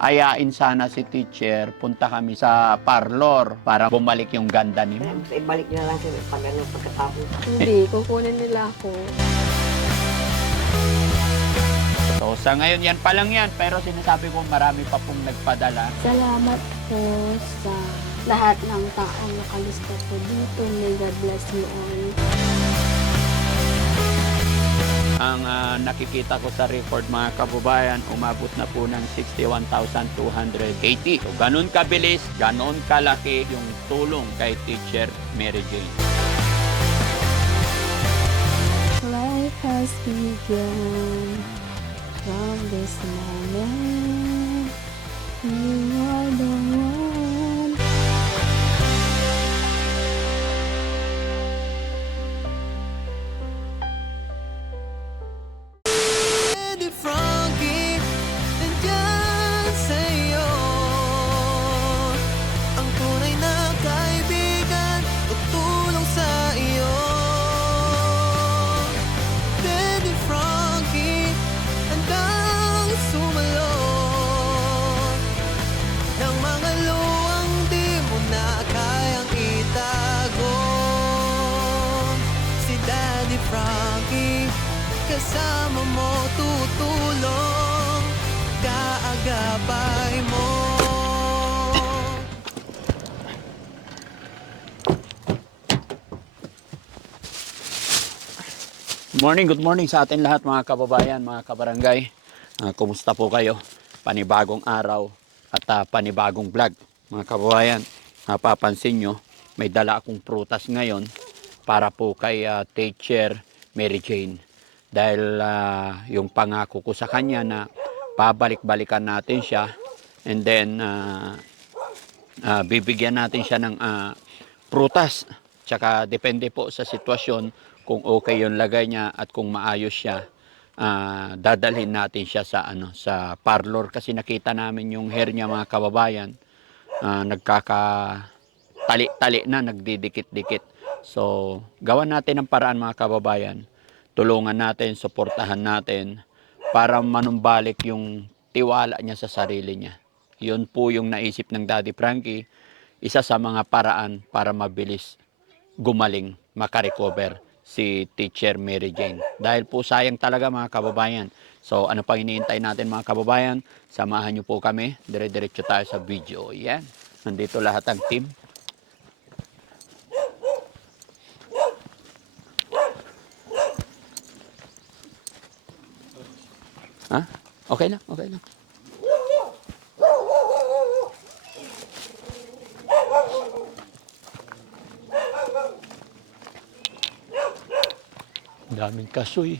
Ayain sana si teacher, punta kami sa parlor para bumalik yung ganda ni ma'am. Ibalik nyo na lang sila pag ano, pagkatapos. Hindi, kukunin nila ako. So sa ngayon yan pa lang yan, pero sinasabi ko marami pa pong nagpadala. Salamat po sa lahat ng taong nakalista po dito. May God bless you all. Ang nakikita ko sa record mga kababayan, umabot na po ng 61,280. So ganun kabilis, ganun kalaki yung tulong kay Teacher Mary Jane. Life has begun from this moment. You are the one. Eddie Frankie, nandyan sa'yo. Ang tunay na kaibigan, tutulong sa iyo. Eddie Frankie, handang sumalot ng mga luwang di mo na kayang itago. Si Daddy Frankie, kasama mo tutulong, kaagapay mo. Good morning sa atin lahat mga kababayan, mga kabarangay. Kumusta po kayo? Panibagong araw at panibagong vlog. Mga kababayan, napapansin nyo, may dala akong prutas ngayon para po kay Teacher Mary Jane. Dahil yung pangako ko sa kanya na babalik-balikan natin siya and then bibigyan natin siya ng prutas. Tsaka depende po sa sitwasyon kung okay yung lagay niya at kung maayos siya, dadalhin natin siya sa parlor kasi nakita namin yung hair niya mga kababayan, nagkakatali-tali na, nagdidikit-dikit. So, gawan natin ng paraan mga kababayan. Tulungan natin, suportahan natin para manumbalik yung tiwala niya sa sarili niya. Yun po yung naisip ng Daddy Frankie, isa sa mga paraan para mabilis gumaling, makarecover si Teacher Mary Jane. Dahil po sayang talaga mga kababayan. So ano pang iniintay natin mga kababayan? Samahan niyo po kami. Dire-diretso tayo sa video. Yan. Nandito lahat ang team. Ha? Okay lang, okay lang. Daming kasoy.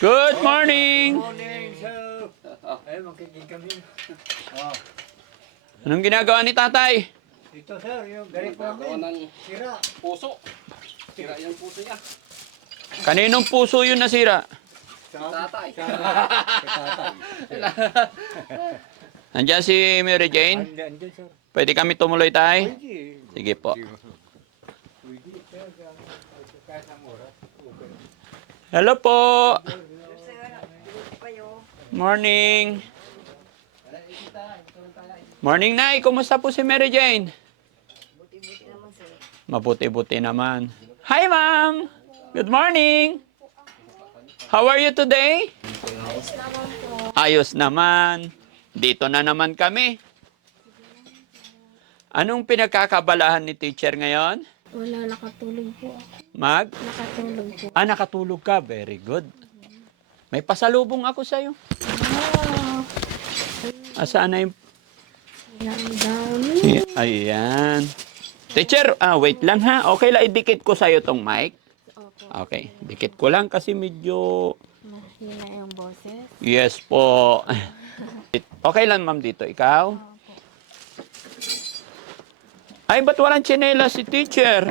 Good morning! Morning, sir. Ay, magkikig kami. Oh, Anong ginagawa ni tatay? ito, sir, yung galing po namin. Sira. Puso. Sira yung puso niya. Kaninong puso yun nasira? Tatay. Tatay. Nandiyan si Mary Jane. Andyan, sir. Pwede kami tumuloy tayo? Pwede. Sige po. Pwede, sir. Kahit ang oras. Okay. Hello po! Sir, kayo. Morning! Morning, Nay! Kumusta po si Mary Jane? Buti-buti naman, sir. Mabuti-buti naman. Hi, ma'am! Good morning! How are you today? Ayos naman po. Ayos naman. Dito na naman kami. Anong pinagkakabalahan ni teacher ngayon? Wala, nakatulog po ako. Nakatulog po. Nakatulog ka. Very good. May pasalubong ako sa'yo. Wow! Asaan na yung... Ang dami. Ayan. Teacher, wait lang ha. Okay lang, idikit ko sa'yo tong mic. Opo. Okay, dikit ko lang kasi medyo... Mahina yung boses. Yes po. Okay lang ma'am dito. Ikaw? Ay, ba't walang tsinelas si teacher?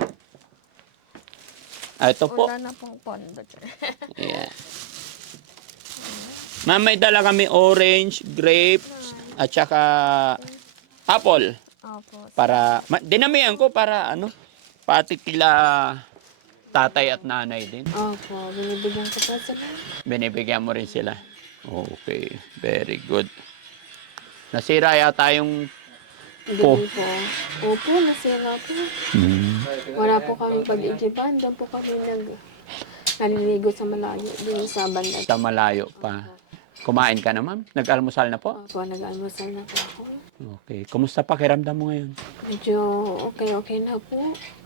Ah, ito po. Wala na pong pondo dyan. Yeah. Ma'am, may dala kami orange, grapes, at saka apple. Opo. Para, dinamihan ko para ano, pati kila tatay at nanay din. Opo, binibigyan ko pa sila. Binibigyan mo rin sila. Okay, very good. Nasira yata yung... Hindi Po. po. Opo, nasira po. Wala po kami pag-ikipan. Doon po kami naliligo sa malayo. Doon sa banda. Sa malayo pa. Kumain ka na, ma'am? Nag-almusal na po? Opo, nag-almusal na po ako. Okay. Kumusta pakiramdam mo ngayon? Medyo okay na po.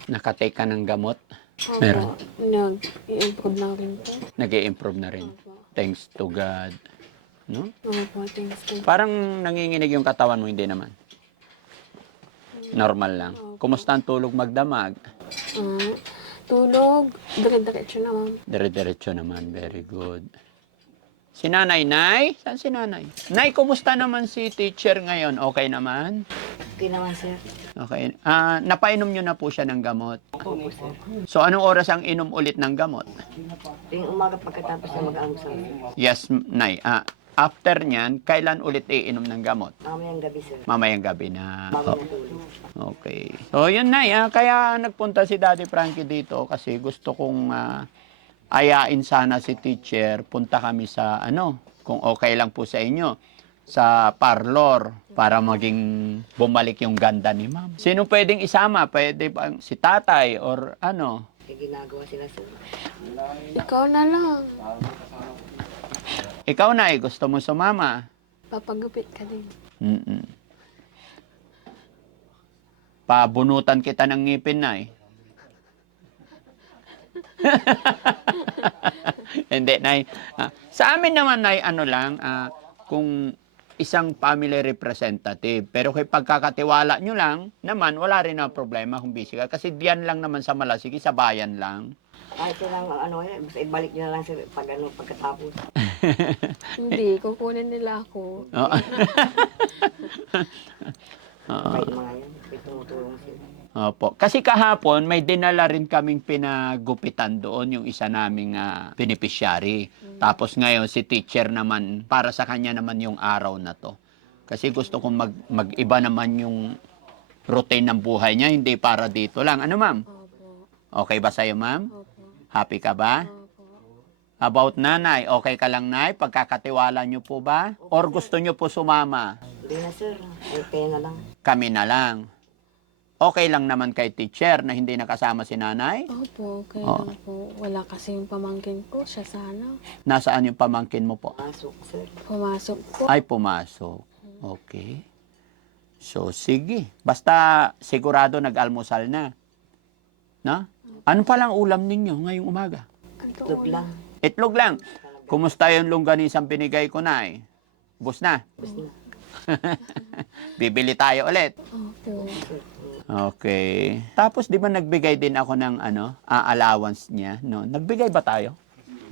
Nakatake ka ng gamot? Opo, Meron. nag-i-improve na rin po. Nag-i-improve na rin. Opo. Thanks to God. No? Opo, thanks to Parang nanginginig yung katawan mo, hindi naman. Normal lang. Kumusta ang tulog magdamag? tulog. Dire-diretso na, ma'am. Dire-diretso naman. Very good. Si Nanay, Nay? Saan si Nanay? Nay, kumusta naman si teacher ngayon? Okay naman? Okay naman, sir. Okay. Napainom nyo na po siya ng gamot. Opo, sir. So, anong oras ang inom ulit ng gamot? Yung umaga pagkatapos na mag-almusal. Yes, Nay. After nyan, kailan ulit iinom ng gamot? Mamayang gabi, sir. Mamayang gabi na. Bago natulog. Okay. So, yun Nay. Kaya nagpunta si Daddy Frankie dito kasi gusto kong ayain sana si teacher. Punta kami sa kung okay lang po sa inyo, sa parlor para maging bumalik yung ganda ni ma'am. Sino pwedeng isama? Pwede ba si tatay or ano? May ginagawa sila, sir. Ikaw na lang. Ikaw na gusto mo sumama? Papagupit ka din. Mm-mm. Pabunutan kita ng ngipin na Hindi, Nay. Sa amin naman, Nay, kung isang family representative. Pero kung pagkakatiwala nyo lang, naman, wala rin na problema kung busy ka. Kasi diyan lang naman sa Malasigi, sa bayan lang. Kahit silang basta ibalik nyo na lang, sir, pagkatapos. Hindi, kukunin nila ako. Oo. Kahit mga yan, may tumutulong sila. Opo. Kasi kahapon, may dinala rin kaming pinagupitan doon, yung isa naming beneficiary. Tapos ngayon, si teacher naman, para sa kanya naman yung araw na to. Kasi gusto kong mag-iba naman yung routine ng buhay niya, hindi para dito lang. Ano, ma'am? Opo. Okay ba sa'yo, ma'am? Opo. Happy ka ba? Opo. About nanay, okay ka lang, Nay? Pagkakatiwala niyo po ba? Or gusto niyo po sumama? Hindi na, sir. Kayo na lang. Kami na lang. Okay lang naman kay teacher na hindi nakasama si nanay? Opo, okay Oo. lang po. Wala kasi yung pamangkin ko. Siya sana. Nasaan yung pamangkin mo po? Pasok, sir. Pumasok po. Ay, pumasok. Okay. So, sige. Basta sigurado nag-almusal na. No? Ano palang ulam ninyo ngayong umaga? Tulog lang. Itlog lang. Kumusta yung longganisang binigay ko na Bus na. Basta na. Bibili tayo ulit. Opo. Okay. Tapos di ba nagbigay din ako ng allowance niya, no? Nagbigay ba tayo?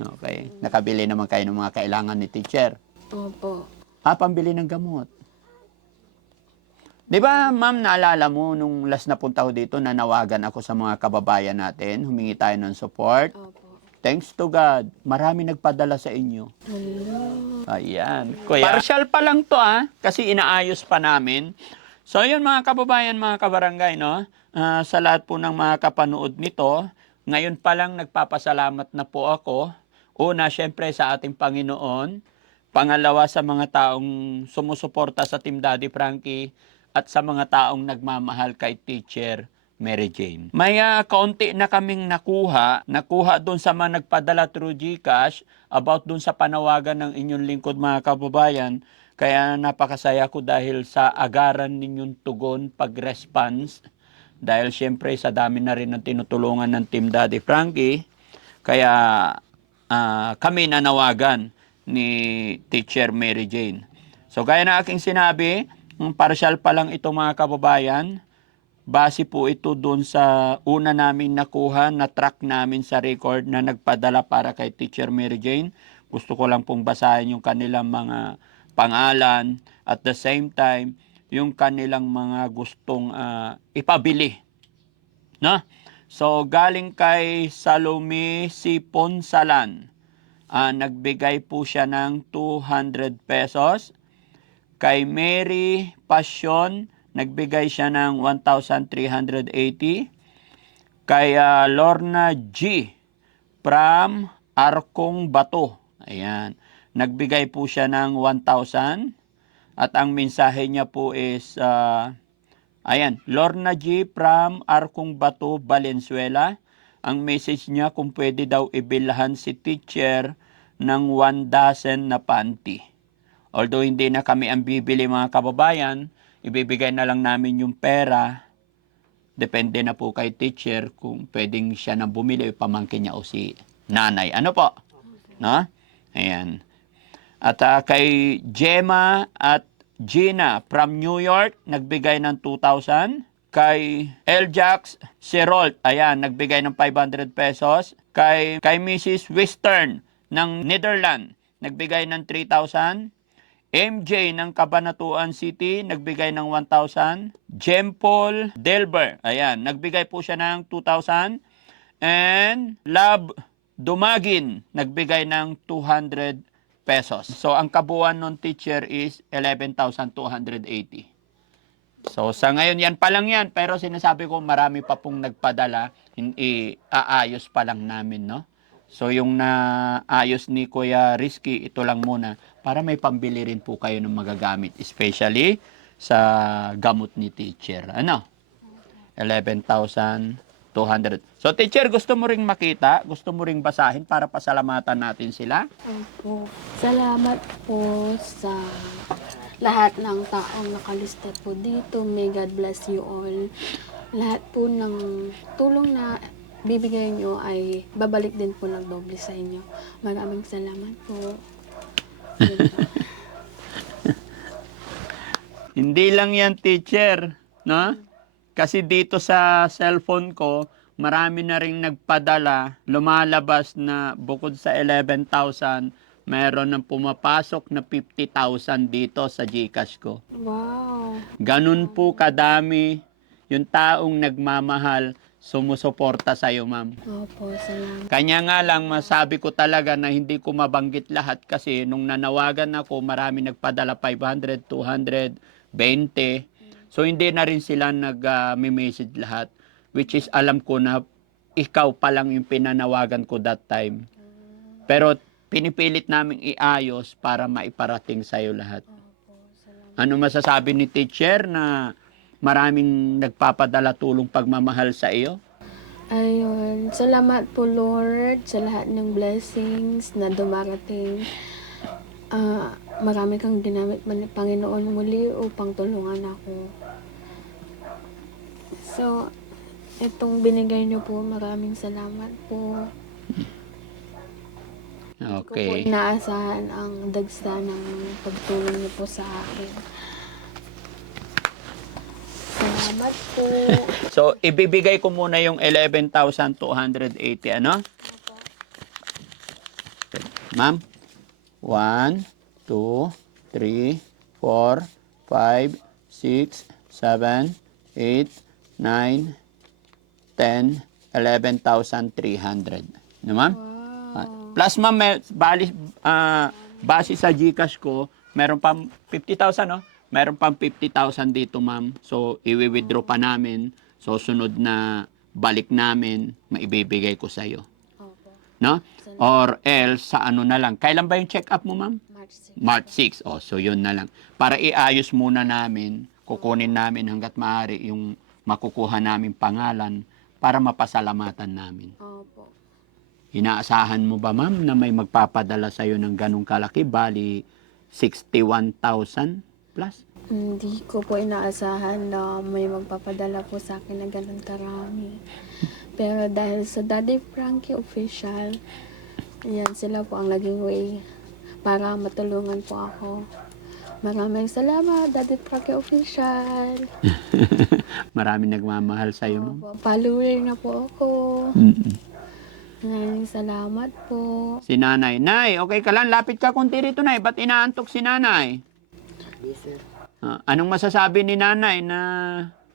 Okay. Nakabili naman kayo ng mga kailangan ni teacher. Opo. Pambili ng gamot. Di ba, ma'am, naalala mo nung last na punta ko dito, nanawagan ako sa mga kababayan natin, humingi tayo ng support. Opo. Thanks to God, marami nagpadala sa inyo. Hello. Ayan. Kuya. Partial pa lang to kasi inaayos pa namin. So yun mga kababayan, mga kabarangay, no? Sa lahat po ng mga kapanood nito, ngayon pa lang nagpapasalamat na po ako. Una, syempre sa ating Panginoon. Pangalawa, sa mga taong sumusuporta sa Team Daddy Frankie at sa mga taong nagmamahal kay Teacher Mary Jane. May kaunti na kaming nakuha doon sa mga nagpadala through GCash about doon sa panawagan ng inyong lingkod mga kababayan. Kaya napakasaya ko dahil sa agaran ninyong tugon pag-response. Dahil syempre sa dami na rin ng tinutulungan ng Team Daddy Frankie. Kaya kami nanawagan ni Teacher Mary Jane. So gaya na aking sinabi, partial pa lang ito mga kababayan. Base po ito doon sa una namin nakuha na track namin sa record na nagpadala para kay Teacher Mary Jane. Gusto ko lang pong basahin yung kanilang mga pangalan. At the same time, yung kanilang mga gustong ipabili. No? So, galing kay Salome Siponsalan. Nagbigay po siya ng 200 pesos. Kay Mary Passion, nagbigay siya ng 1,380. Kay Lorna G. from Arkong Bato. Ayan. Nagbigay po siya ng 1,000. At ang mensahe niya po is, ayan, Lorna G. from Arkong Bato, Valenzuela. Ang message niya kung pwede daw ibilhan si teacher ng 1 dozen na panty. Although hindi na kami ang bibili mga kababayan, ibibigay na lang namin yung pera. Depende na po kay teacher kung pwedeng siya na bumili o pamangkin niya o si nanay. Ano po? No? Ayan. At kay Gemma at Gina from New York, nagbigay ng 2,000. Kay Eljax Serolt, ayan, nagbigay ng 500 pesos. Kay Mrs. Western ng Netherlands, nagbigay ng 3,000. MJ ng Cabanatuan City, nagbigay ng 1,000. Jempol Delber, ayan, nagbigay po siya ng 2,000. And Love Dumagin, nagbigay ng 200 pesos. So, ang kabuuan ng teacher is 11,280. So, sa ngayon, yan pa lang yan. Pero sinasabi ko, marami pa pong nagpadala. Aayos pa lang namin, no? So, yung naayos ni Kuya Rizky, ito lang muna para may pambili rin po kayo ng magagamit. Especially sa gamot ni teacher. Ano? 11,200. So, teacher, gusto mo ring makita? Gusto mo ring basahin para pasalamatan natin sila? Opo. Salamat po sa lahat ng taong nakalista po dito. May God bless you all. Lahat po ng tulong na bibigay nyo ay babalik din po ng doble sa inyo. Maraming salamat po. Hindi lang yan, teacher, no? Kasi dito sa cellphone ko, marami na ring nagpadala, lumalabas na bukod sa 11,000, meron ng pumapasok na 50,000 dito sa GCash ko. Wow. Ganun po kadami yung taong nagmamahal, sumusuporta sa'yo, ma'am. Opo, salamat. Kanya nga lang, masabi ko talaga na hindi ko mabanggit lahat kasi nung nanawagan ako, marami nagpadala 500, 200, 20. So, hindi na rin sila nag-message lahat. Which is, alam ko na ikaw pa lang yung pinanawagan ko that time. Pero, pinipilit namin iayos para maiparating sa'yo lahat. Ano masasabi ni teacher na maraming nagpapadala tulong pagmamahal sa iyo? Ayun. Salamat po, Lord, sa lahat ng blessings na dumarating. Marami kang ginamit, Panginoon, muli upang tulungan ako. So, itong binigay niyo po, maraming salamat po. Hindi ko po Okay. inaasahan ang dagsa ng pagtulong niyo po sa akin. Salamat po. So, ibibigay ko muna yung 11,280, ano? Ma'am? 1, 2, 3, 4, 5, 6, 7, 8, 9, 10, 11,300. Ano, ma'am? Wow. Plus, ma'am, base sa GCash ko, meron pang 50,000, no? Meron pang 50,000 dito, ma'am. So, i-withdraw pa namin. So, sunod na balik namin, maibibigay ko sa'yo. Opo. No? Or else, sa ano na lang. Kailan ba yung check-up mo, ma'am? March 6. March 6. Oh, so, yun na lang. Para iayos muna namin, kukunin namin hanggat maaari yung makukuha namin pangalan para mapasalamatan namin. Opo. Inaasahan mo ba, ma'am, na may magpapadala sa'yo ng ganong kalaki? Bali, 61,000 plus? Hindi ko po inaasahan na may magpapadala po sa akin na ganun karami. Pero dahil sa Daddy Frankie Official, yan sila po ang naging way para matulungan po ako. Maraming salamat, Daddy Frankie Official. Maraming nagmamahal sa'yo, ma'am. Opo, follower na po ako. Mm-mm. Maraming salamat po. Si nanay. Nay, okay ka lang? Lapit ka konti rito, nay. Ba't inaantok si nanay? Yes, sir. Anong masasabi ni nanay na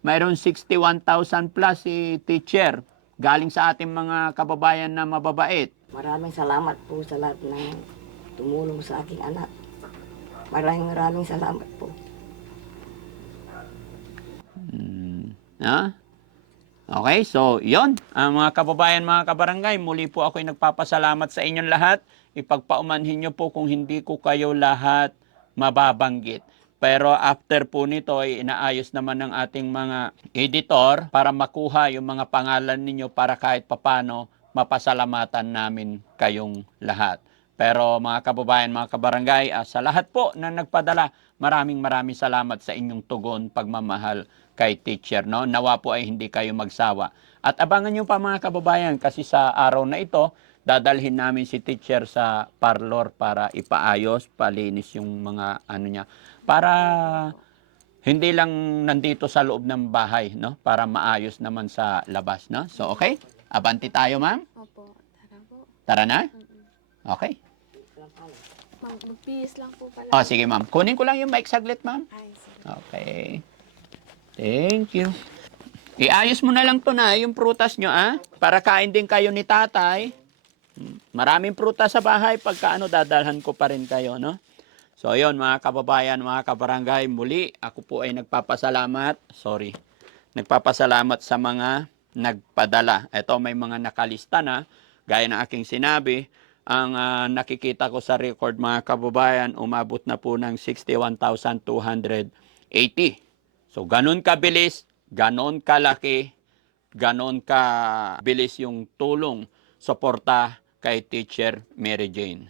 mayroon 61,000 plus si teacher galing sa ating mga kababayan na mababait? Maraming salamat po sa lahat ng tumulong sa aking anak. Maraming salamat po. Ha? Okay, so yon. Mga kababayan, mga kabarangay, muli po ako'y nagpapasalamat sa inyong lahat. Ipagpaumanhin nyo po kung hindi ko kayo lahat mababanggit. Pero after po nito ay inaayos naman ng ating mga editor para makuha yung mga pangalan ninyo para kahit papano mapasalamatan namin kayong lahat. Pero mga kababayan, mga kabarangay, sa lahat po na nagpadala, maraming salamat sa inyong tugon, pagmamahal kay teacher. No? Nawa po ay hindi kayo magsawa. At abangan nyo pa mga kababayan kasi sa araw na ito, dadalhin namin si teacher sa parlor para ipaayos, palinis yung mga ano niya. Para hindi lang nandito sa loob ng bahay, no? Para maayos naman sa labas, no? So, okay? Abanti tayo, ma'am? Opo, tara po. Tara na? Okay. Magpihis lang po pala. Oh, sige, ma'am. Kunin ko lang yung mic saglit, ma'am. Ay, sige. Okay. Thank you. Iayos mo na lang to na, yung prutas nyo, para kain din kayo ni tatay. Maraming prutas sa bahay, pagka dadalhan ko pa rin kayo, no? So, yun, mga kababayan, mga kabarangay, muli, ako po ay nagpapasalamat sa mga nagpadala. Ito, may mga nakalista na, gaya ng aking sinabi, ang nakikita ko sa record, mga kababayan, umabot na po ng 61,280. So, ganun kabilis, ganun kalaki, ganun kabilis yung tulong, suporta kay Teacher Mary Jane.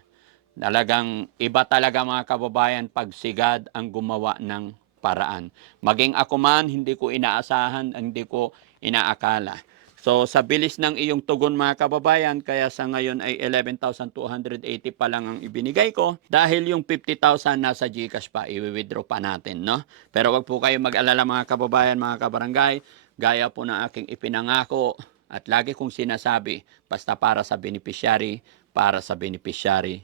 Talagang iba talaga mga kababayan pag sigad ang gumawa ng paraan. Maging ako man, hindi ko inaasahan, hindi ko inaakala. So sa bilis ng iyong tugon mga kababayan, kaya sa ngayon ay 11,280 pa lang ang ibinigay ko. Dahil yung 50,000 nasa GCash pa, i-withdraw pa natin, no? Pero wag po kayo mag-alala mga kababayan, mga kabarangay. Gaya po ng aking ipinangako at lagi kong sinasabi, basta para sa beneficiary,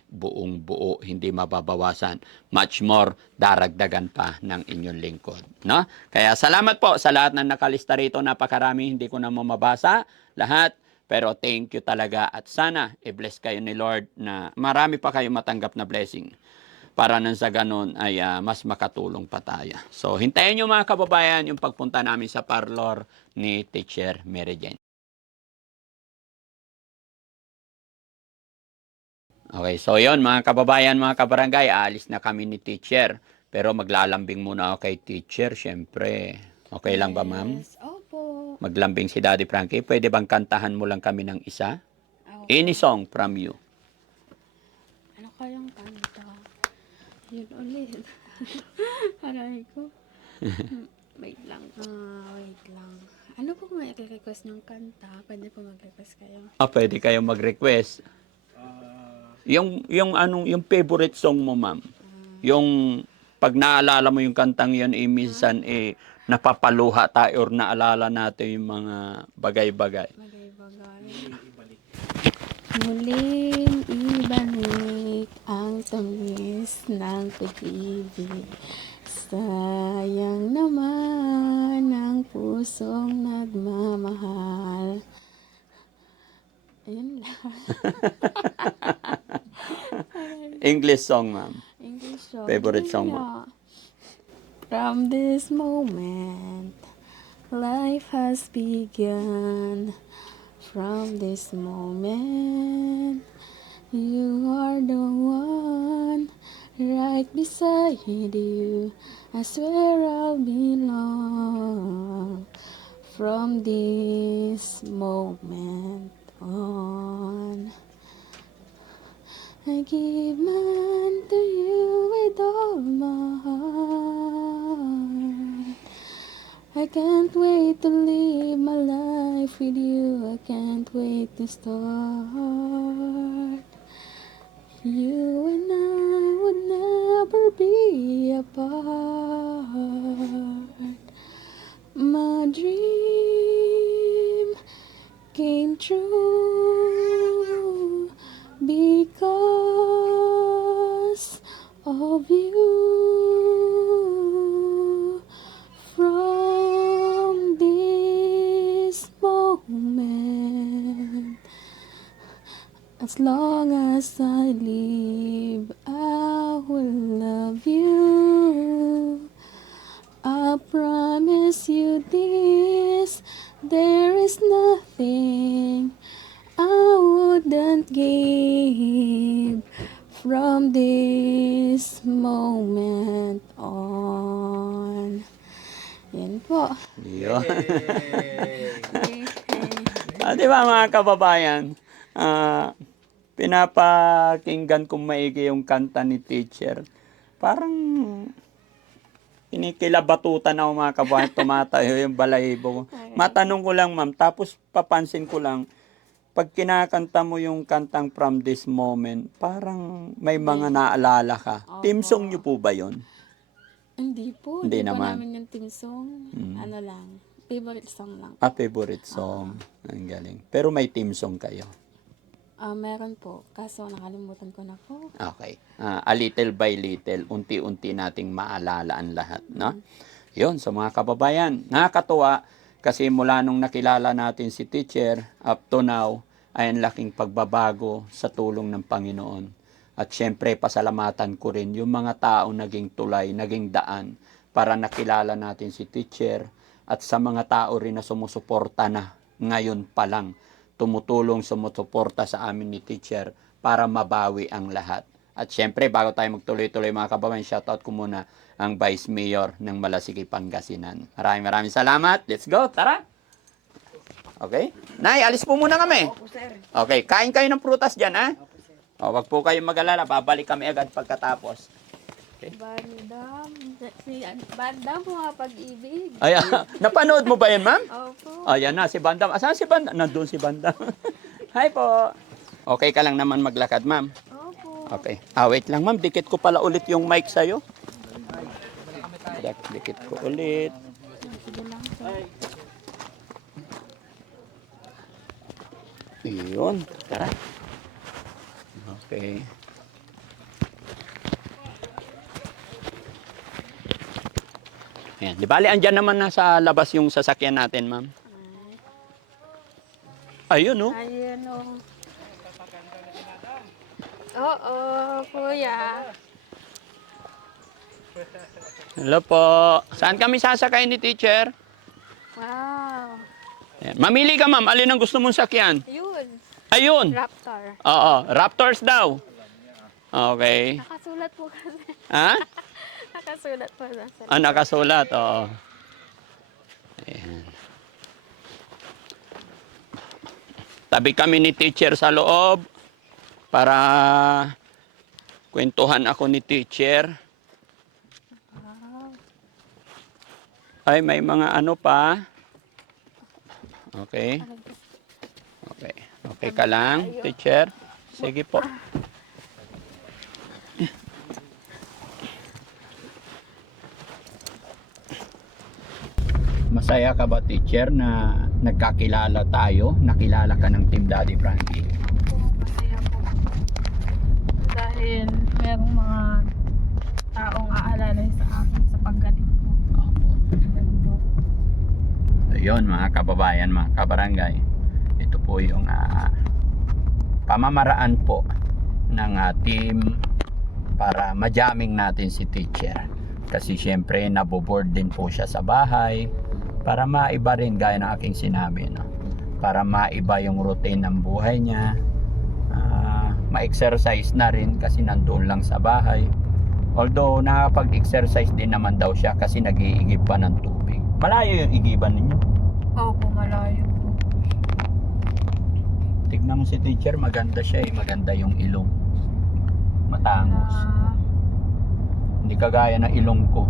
buong buo, hindi mababawasan. Much more, daragdagan pa ng inyong lingkod. No? Kaya salamat po sa lahat ng nakalista rito. Napakarami, hindi ko na mabasa lahat. Pero thank you talaga at sana i-bless kayo ni Lord na marami pa kayo matanggap na blessing. Para nang sa ganun ay mas makatulong pa tayo. So hintayin nyo mga kababayan yung pagpunta namin sa parlor ni Teacher Mary Jane. Okay, so yon mga kababayan, mga kabarangay, aalis na kami ni teacher. Pero maglalambing muna ako kay teacher, syempre. Okay lang ba, ma'am? Yes, opo. Maglambing si Daddy Frankie. Pwede bang kantahan mo lang kami ng isa? Opo. Any song from you. Ano kayang kanta? Yun ulit. Aray ko. Wait lang. Wait lang. Ano po may request ng kanta? Pwede po mag-request kayo. Pwede kayong mag-request. Yung favorite song mo, ma'am. Yung pag naalala mo yung kantang yun, minsan napapaluha tayo or naalala natin yung mga bagay-bagay. Bagay-bagay. Muling ibalik ang tamis ng pag-ibig. Sayang naman ang pusong nagmamahal. Ayun lang. English song, ma'am. English song. Favorite song mo? Yeah. From this moment, life has begun. From this moment, you are the one. Right beside you, I swear I'll belong. From this moment on, I give mine to you with all my heart. I can't wait to live my life with you. I can't wait to start. You and I would never be apart. My dream came true because of you. this moment. As long as I live, I will love you. I promise you this, there is nothing I wouldn't give from this moment on. Yan po. Yun. Di ba mga kababayan, pinapakinggan kong maigi yung kanta ni teacher. Parang kinikilabatutan ako mga kababayan, tumatayo yung balahibo ko. Matanong ko lang ma'am, tapos papansin ko lang, pag kinakanta mo yung kantang From This Moment, parang may mga naalala ka. Team song niyo po ba yun? Hindi po. Hindi Hindi po naman. namin yung team song. Ano lang. Favorite song lang. Favorite song. Ang galing. Pero may team song kayo. Meron po. Kaso nakalimutan ko na po. Okay. A little by little, unti-unti nating maalala ang lahat, no? Yun, so mga kababayan, nakakatuwa kasi mula nung nakilala natin si teacher up to now, ay ang laking pagbabago sa tulong ng Panginoon. At syempre, pasalamatan ko rin yung mga tao naging tulay, naging daan para nakilala natin si teacher at sa mga tao rin na sumusuporta na ngayon pa lang, tumutulong, sumusuporta sa amin ni teacher para mabawi ang lahat. At syempre, bago tayo magtuloy-tuloy mga kababayan, shoutout ko muna ang Vice Mayor ng Malasigi, Pangasinan. Maraming salamat. Let's go. Tara. Okay? Nay, alis po muna kami. Opo, sir. Okay, kain kayo ng prutas dyan, ha? O, wag po kayong mag-alala. Babalik kami agad pagkatapos. Bandam. Bandam po nga pag-ibig. Ay, napanood mo ba yan, ma'am? Opo. Ayan na, si Bandam. Asan si Bandam? Nandun si Bandam. Hi po. Okay ka lang naman maglakad, ma'am? Opo. Okay. Wait lang, ma'am. Dikit ko pala ulit yung mic sa'yo. Dikit ko ulit. Sige lang, sir. Yun. Tara. Okay. Ayan. Di bali, andyan naman na sa labas yung sasakyan natin, ma'am. Ayun, no? Ayun o. Oo, kuya. Hello po. Saan kami sasakay ni teacher? Wow. Ayan. Mamili ka, ma'am. Alin ang gusto mong sakyan? Ayun. Ayun. Raptor. Oo. Raptors daw. Okay. Nakasulat po kasi. Ha? Nakasulat po sa Nakasulat. Oo. Ayan. Tabi kami ni teacher sa loob para kwentuhan ako ni teacher. Ay, may mga ano pa. Okay. Okay. Okay ka lang, teacher? Sige po. Masaya ka ba, teacher, na nagkakilala tayo? Nakilala ka ng Team Daddy Frankie? Opo, masaya po. Dahil merong mga taong aalalay sa akin sa paggaling ko. Opo. Ganun po. So, yun, mga kababayan, mga kabarangay. Ito po yung pamamaraan po ng team para ma-jamming natin si teacher. Kasi syempre, naboboard din po siya sa bahay. Para maiba rin, gaya ng aking sinabi, no? Para maiba yung routine ng buhay niya. Ma-exercise na rin kasi nandun lang sa bahay. Although, nakapag-exercise din naman daw siya kasi nag-iigib pa ng tubig. Malayo yung igiban ninyo. Opo, malayo po. Tignan mo si teacher, maganda siya eh. Maganda yung ilong. Matangos. Hindi kagaya ng ilong ko.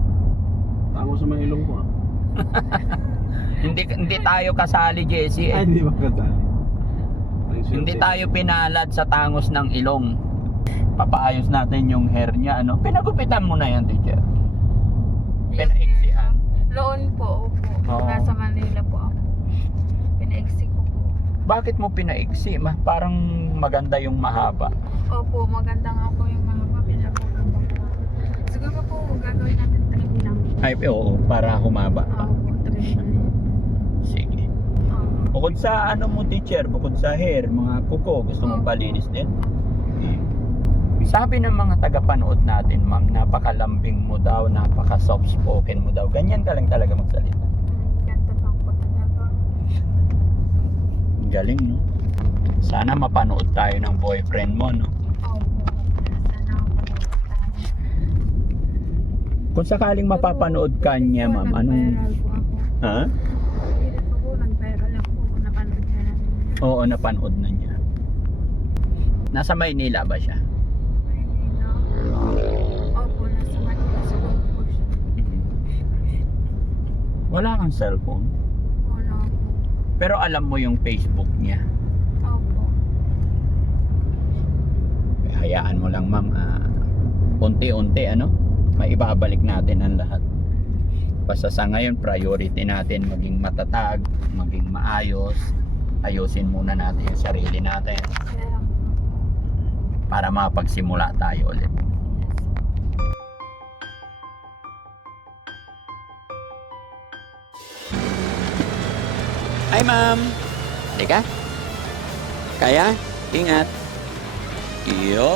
Tangos sa mga ilong ko ah. Hindi tayo kasali, Jesse. Ay, hindi ba kasali? Hindi tayo pinalad sa tangos ng ilong. Papaayos natin yung hair niya, ano? Pinagupitan mo na yan, teacher. Pinaiksian. Loon po, opo. Oo. Nasa Manila po ako. Pinaiksi ko po. Bakit mo pinaiksi? Parang maganda yung mahaba. Opo, maganda nga po yung mga pinapagamba ko. Siguro po, gagawin natin trim lang. Ay, oo, para humaba pa. Opo, trim lang. Sige. Oo. Bukod sa ano mo, teacher, bukod sa hair, mga kuko, gusto mong palinis din? Sabi ng mga tagapanood natin, ma'am, napakalambing mo daw, napaka soft spoken mo daw. Ganyan ka lang talaga magsalita. Ganda lang po talaga. Galing, no? Sana mapanood tayo ng boyfriend mo, no? Opo. Sana mapanood tayo. Kung sakaling mapapanood ka niya, ma'am, anong... Nag-viral po ako. Ha? Hindi po, nag-viral lang po. Napanood niya namin. Oo, napanood na niya. Nasa Maynila ba siya? Maynila. Opo, nasa Manila siguro po siya. Wala kang cellphone. Wala po. Pero alam mo yung Facebook niya. Opo. Hayaan mo lang, ma'am. Unti-unti, ano? Maibabalik natin ang lahat. Basta sa ngayon, priority natin maging matatag, maging maayos. Ayusin muna natin yung sarili natin Kaya lang po. para mapagsimula tayo ulit. Hi, ma'am. Halika. Kaya? Ingat. Iyo.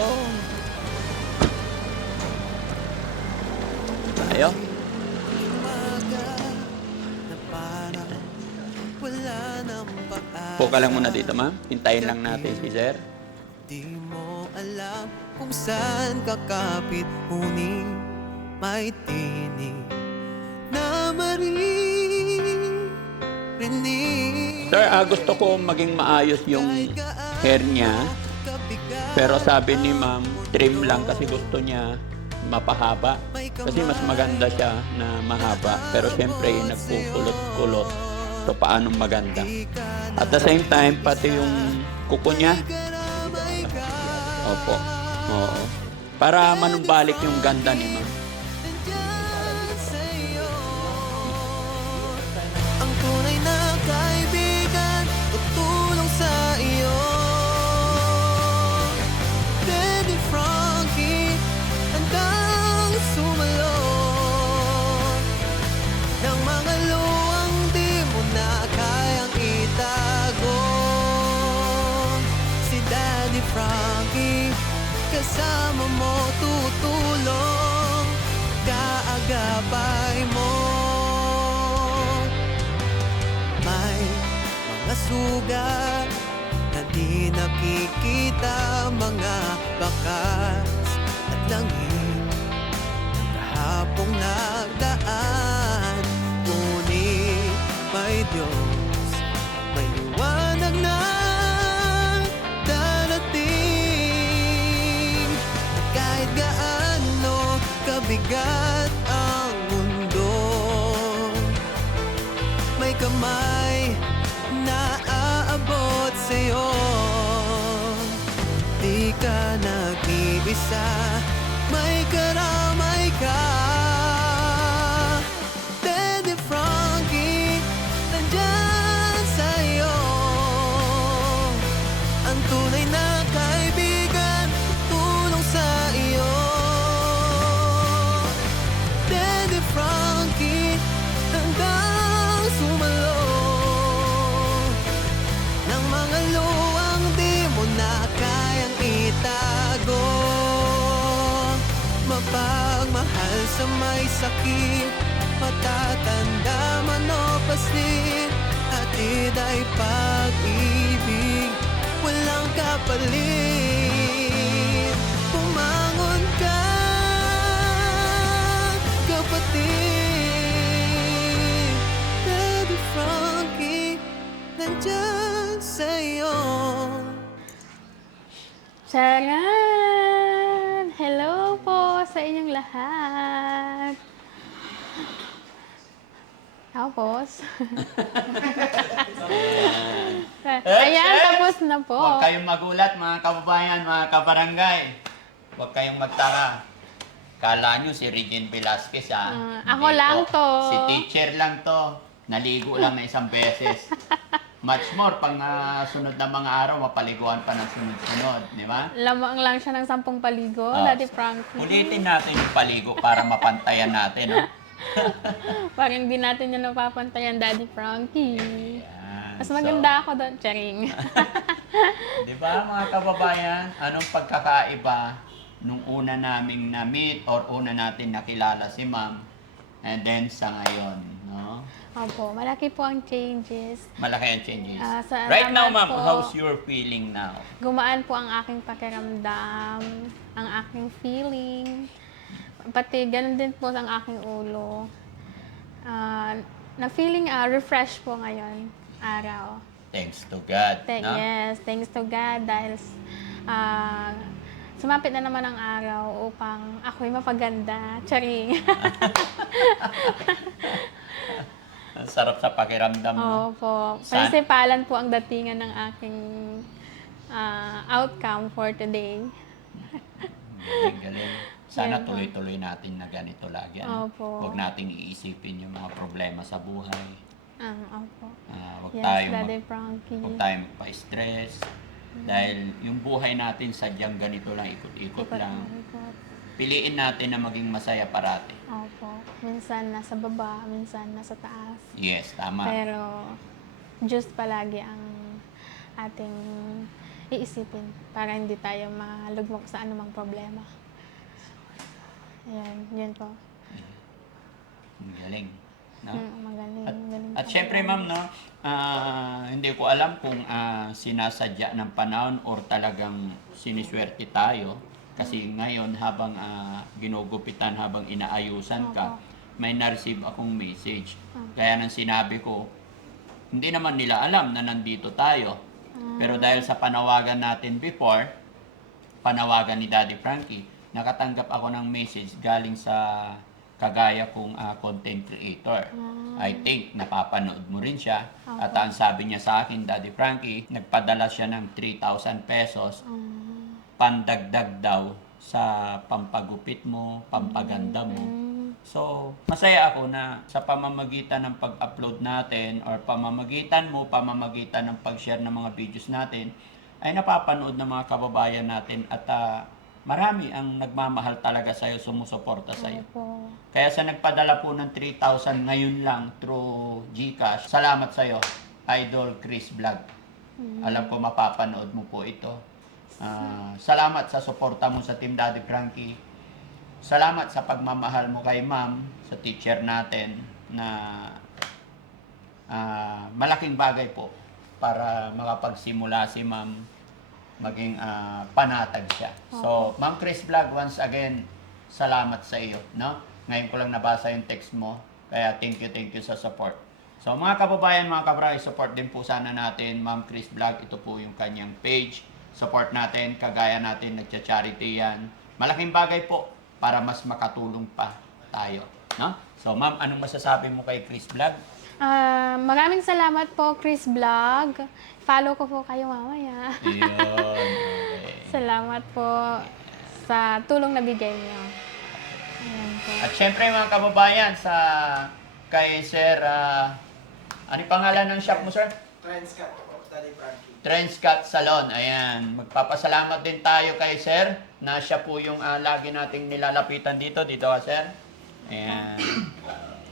Tayo. Po ka lang muna dito, ma'am. Hintayin lang natin si sir. Di mo alam kung saan kakapit, ngunit may tinig na maririnig. Sir, gusto ko maging maayos yung hair niya. Pero sabi ni ma'am, trim lang kasi gusto niya mapahaba. Kasi mas maganda siya na mahaba. Pero siyempre, nagpukulot-kulot. So, paano maganda? At the same time, pati yung kuko niya. Opo. Oo. Para manumbalik yung ganda ni ma'am. Ang tunay na kaibigan, tutulong sa iyo. Daddy Frankie, handang sumalot ng mga luwang di mo na kayang itago. Si Daddy Frankie, kasama mo tutulong, kaagapay mo. May mga sugat na di nakikita, mga bakas at langit ng kahapong nagdaan. Ngunit may Diyos, may liwanag na darating. At kahit gaano kabigat ang mundo, may kamay na aabot sa'yo. Di ka nag-iisa, may karamay ka. Daddy Frankie, nandyan sa'yo. Ang tunay na kaibigan, tulong sa iyo. Daddy Frankie, handang sumalo ng mga luwang di mo na kayang itago. Mapagmahal sa may sakit, matatanda man o paslit, hatid ay pag-ibig, walang kapalit. Pumangon ka, kapatid. Daddy Frankie, nandyan sa'yo. Charan! Hello po sa inyong lahat. Tapos, ayan, tapos na po. Huwag kayong magulat, mga kababayan, mga kabarangay. Huwag kayong magtaka. Kala nyo si Regine Velasquez, ha? Ako Hindi lang po. to. Si teacher lang to. Naligo lang na isang beses. Much more, pang sunod na mga araw, mapaliguan pa ng sunod-sunod. Di ba? Lamang lang siya ng 10 paligo, Ah, Daddy Frankie. Ulitin natin yung paligo para mapantayan natin, ha? Parang hindi natin yun napapantayan, Daddy Frankie. Yan. Mas maganda ako doon, charing. Di ba mga kababayan, anong pagkakaiba nung una naming na-meet or una natin nakilala si ma'am and then sa ngayon, no? Opo, malaki po ang changes. Malaki ang changes. Salamat Right now, ma'am, po. how's your feeling now? Gumaan po ang aking pakiramdam, ang aking feeling. Pati ganun din po ang aking ulo. Na-feeling refresh po ngayon, araw. Thanks to God, no? Yes, thanks to God dahil sumapit na naman ang araw upang ako'y mapaganda. Charing. Ang sarap sa pakiramdam, no? Opo. Saan- Prinsipalan po ang datingan ng aking outcome for today. Galing. Sana Yan po. tuloy-tuloy natin na ganito lagi. Ano? Opo. Huwag nating iisipin yung mga problema sa buhay. Opo. Huwag Yes, tayong Daddy Frankie. huwag tayong magpa-stress. Dahil yung buhay natin sadyang ganito lang, ikot-ikot lang. Ikot. Piliin natin na maging masaya parati. Opo. Minsan nasa baba, minsan nasa taas. Yes, tama. Pero, Diyos palagi ang ating iisipin para hindi tayo malugmok sa anumang problema. Yan, yun po. Ang galing. No? Magaling, galing At po. syempre ma'am, no, hindi ko alam kung sinasadya ng panahon or talagang siniswerte tayo. Kasi ngayon habang ginugupitan, habang inaayusan ka, may na-receive akong message. Kaya nang sinabi ko, hindi naman nila alam na nandito tayo. Pero dahil sa panawagan natin before, panawagan ni Daddy Frankie, nakatanggap ako ng message galing sa kagaya kong content creator. I think napapanood mo rin siya. At ang sabi niya sa akin, Daddy Frankie, nagpadala siya ng 3,000 pesos pandagdag daw sa pampagupit mo, pampaganda mo. So, masaya ako na sa pamamagitan ng pag-upload natin or pamamagitan ng pag-share ng mga videos natin, ay napapanood ng mga kababayan natin at marami ang nagmamahal talaga sa'yo, sumusuporta sa'yo. Opo. Kaya sa nagpadala po ng 3,000 ngayon lang through GCash, salamat sa'yo, Idol Chris Vlog. Alam ko mapapanood mo po ito. Salamat sa suporta mo sa Team Daddy Frankie. Salamat sa pagmamahal mo kay ma'am, sa teacher natin na malaking bagay po para makapagsimula si ma'am maging panatag siya. So, Ma'am Chris Vlog, once again, salamat sa iyo. No? Ngayon ko lang nabasa yung text mo. Kaya thank you sa support. So, mga kababayan, mga kabray, support din po sana natin Ma'am Chris Vlog. Ito po yung kanyang page. Support natin, kagaya natin, nagcha-charity yan. Malaking bagay po para mas makatulong pa tayo. No? So, ma'am, anong masasabi mo kay Chris Vlog? Maraming salamat po, Chris Vlog. Follow ko po kayo mamaya. Ayun. Okay. Salamat po sa tulong na bigay niyo. Ayan po. At syempre mga kababayan, kay Sir, ano yung pangalan ng shop mo, sir? Transcat of Daddy Frankie. Transcat Salon. Ayan. Magpapasalamat din tayo kay Sir na siya po yung lagi nating nilalapitan dito. Dito ka, Sir. Ayan.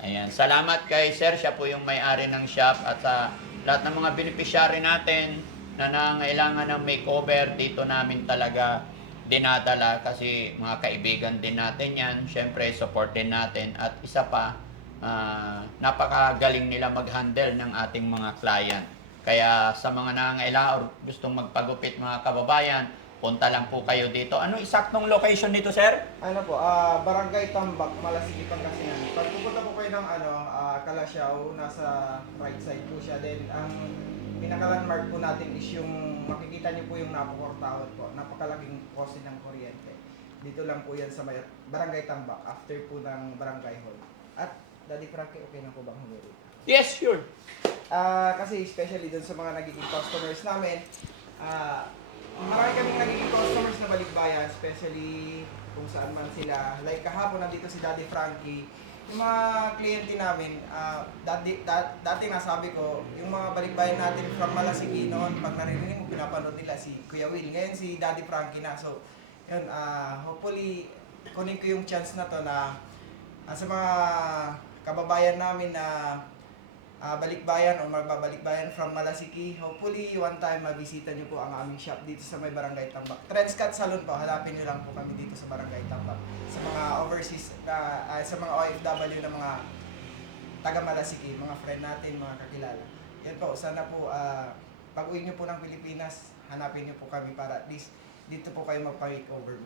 Ayan. Salamat kay Sir. Siya po yung may-ari ng shop at sa lahat ng mga beneficiary natin na nangailangan ng makeover, dito namin talaga dinadala kasi mga kaibigan din natin yan. Syempre, support din natin. At isa pa, napakagaling nila mag-handle ng ating mga client. Kaya sa mga nangangailangan or gustong magpagupit mga kababayan, punta lang po kayo dito. Ano eksaktong location nito, sir? Ano po, Barangay Tambak, Malasigi, Pangasinan. Pag pupunta po kayo ng Kalasyaw, nasa right side po siya. Then, ang pinaka-landmark po natin is yung, makikita niyo po yung napakortahon po. Napakalaking poste ng kuryente. Dito lang po yan sa Barangay Tambak, after po ng Barangay Hall. At, Daddy Frankie, okay na po bang humuli? Yes, sure. Kasi especially dun sa mga nagiging customers namin, marami kaming nagiging customers na balikbayan, especially kung saan man sila. Like kahapon nandito si Daddy Frankie, yung mga kliyente namin, dati nasabi ko, yung mga balikbayan natin from Malasigi noon, pag narinig mo, pinapanood nila si Kuya Will. Ngayon si Daddy Frankie na. So, yun, hopefully, kunin ko yung chance na to na sa mga kababayan namin na balikbayan o magbabalikbayan from Malasiki, hopefully one time mabisita nyo po ang aming shop dito sa may Barangay Tambak. Trendscat Salon po, hanapin nyo lang po kami dito sa Barangay Tambak. Sa mga overseas, sa mga OFW na mga taga Malasiki, mga friend natin, mga kakilala. Yan po, sana po pag-uwi nyo po ng Pilipinas, hanapin nyo po kami para at least dito po kayo magpa-makeover.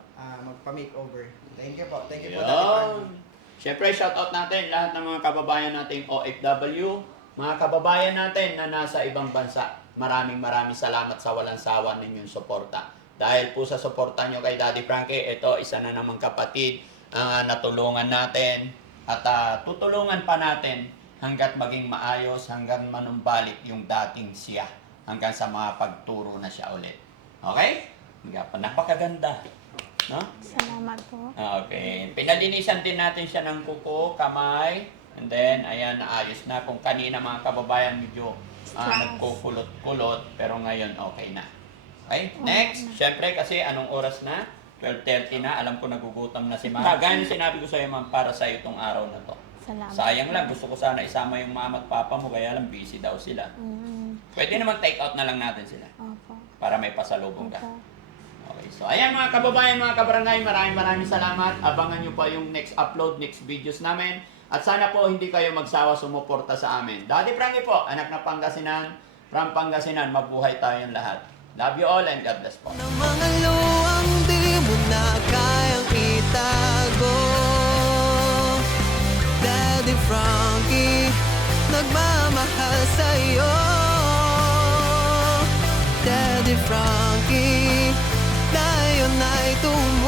Thank you po. Thank you po, Daddy Frankie. Siyempre, shoutout natin lahat ng mga kababayan nating OFW, mga kababayan natin na nasa ibang bansa. Maraming salamat sa walang sawa ninyong suporta. Dahil po sa suporta nyo kay Daddy Frankie, ito isa na namang kapatid ang natulungan natin at tutulungan pa natin hanggat maging maayos, hanggang manumbalik yung dating siya, hanggang sa mga pagturo na siya ulit. Okay? Napakaganda. No? Salamat po. Okay. Pinalinisan din natin siya ng kuko, kamay, and then, ayan, naayos na. Kung kanina mga kababayan medyo nagkukulot-kulot, pero ngayon okay na. Okay? Next, syempre kasi anong oras na? 12:30 na. Alam ko nagugutom na si Ma'am. Gaya sinabi ko sa iyo, Ma'am, para sa iyo itong araw na to. Salamat. Sayang lang, gusto ko sana isama yung mama at papa mo, kaya lang busy daw sila. Pwede naman take out na lang natin sila Opo. para may pasalubong ka. Opo. Okay, so ayan mga kababayan, mga kabarangay, maraming salamat. Abangan nyo pa yung next upload, next videos namin. At sana po hindi kayo magsawa sumuporta sa amin. Daddy Frankie po, anak na Pangasinan, from Pangasinan, mabuhay tayong lahat. Love you all and God bless po. Ng mga luwang di mo na kayang itago. Daddy Frankie, nagmamahal sa'yo. Daddy Frankie, tayo na'y tumahal.